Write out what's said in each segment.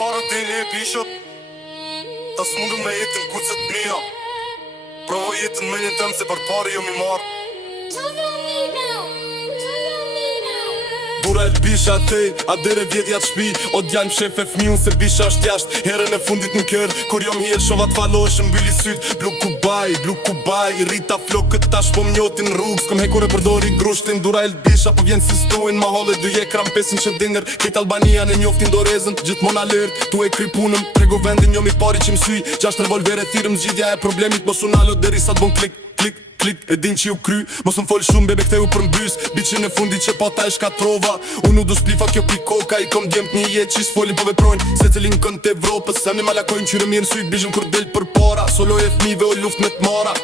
para dini e bishot Ta s'mundu me jetën kucet mija Provo jetën me një tem se për pari jo mi marë Bura e bisha tej, a dere vjetja t'shpi O djallë shefe fmiun se bisha është jasht Herën e fundit në kër, kur jom hirë shovat falosh Mbyli syt, blu kubaj I rita flokët tash po m'njotin rrug S'kom hekur e përdori grushtin Dura e bisha po vjen si stuin Ma holle dy je kram pesin që dinger Kejt Albania në njoftin dorezën Gjithmon alert, tu e kry punëm Trego vendin jom I pari që m'syj 6 revolvere thirëm zgjidhja e problemit Mos unalo deri sa t'bon klik E din që ju kry, mos më fol shumë bebe ktheu për mbys Biqin e fundit që pata e shkatrova Unë du splifa kjo pi koka I kom djemt një jetë që s'folin po veprojnë Se cilin kënd të Evropës Sem një malakojnë qyre mirë syk Bijëm kur del për para Solo e fmive o luft me t'mara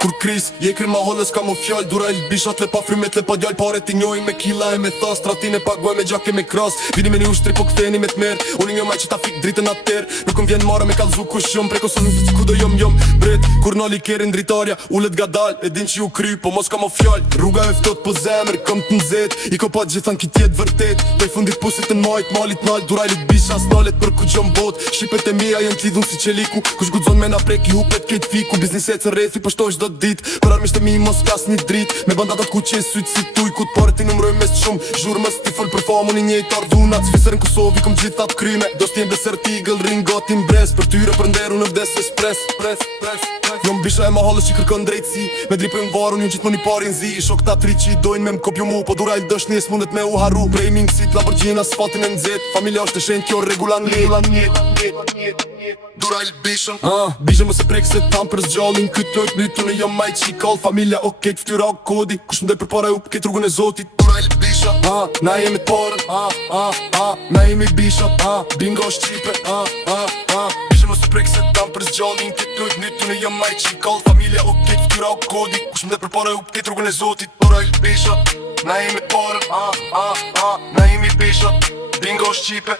Kur kris, je kër ma holle s'ka mu fjall Dura il bishat le pa frymet le pa djall Pare ti njojnë me kila e me thas Stratin e paguaj me gjak e me kras Vini me një ushtri po ktheni me t'mer Unë një maj që ta fik dritën ater Nuk më vjen mara me kalzu kush jom Preko së nëzit ku do jom Bret, kur nali kerin dritarja Ullet ga dal, e din që ju kry Po mos ka mu fjall Rruga e ftot po zemër Këm t'nzet I ko pa gjithan ki tjetë vërtet Pe fundit pusit në majt Malit nal Dura il bisha s'nalet për ku gjom bot Shqipet e mija jen t'lidhun si qeliku Kush gudzon me na preki hupet kejt fiku Bizniset së rethi pështoj çdo dit Për armisht e mi mos kas një drit Me bandatat ku qenë syt si tuj Ku t'pare ti numroj mes shumë Zhurmës ti fol për famun I njejt ardhunat Sfisër në Kosovë I kom gjithat kryme Do s'tjen desert eagle ring gatin bres Për tyre për nderu në vdes e spres Jom bisha e ma halës që kërkën drejtësi Me dripën varun ju gjithmon I parin zi I shok ta tri që I dojnë me m'kopju mu Po dura il dësht njës mundet me u haru Prej mingësit Lamborghini asfaltin e nxet Familja është e shenjt kjo regulan Dura il bishën Bishën më se prek se tam për zgjallin Këtë lojt mytu në jam maj që I kall Familja o kejt ftyra o kodi Kush mdoj për para u për kejt rrugën e zotit Dura il bishën Na jemi t'parën Na jemi bishën Bingo Shqipe Bishën më se prek se tam për zgjallin Këtë lojt mytu në jam maj që I kall Familja o kejt ftyra o kodi Kush mdoj për para u për kejt rrugën e zotit Dura il bishën Na jemi t'parën Na jemi bishën Bingo Shqipe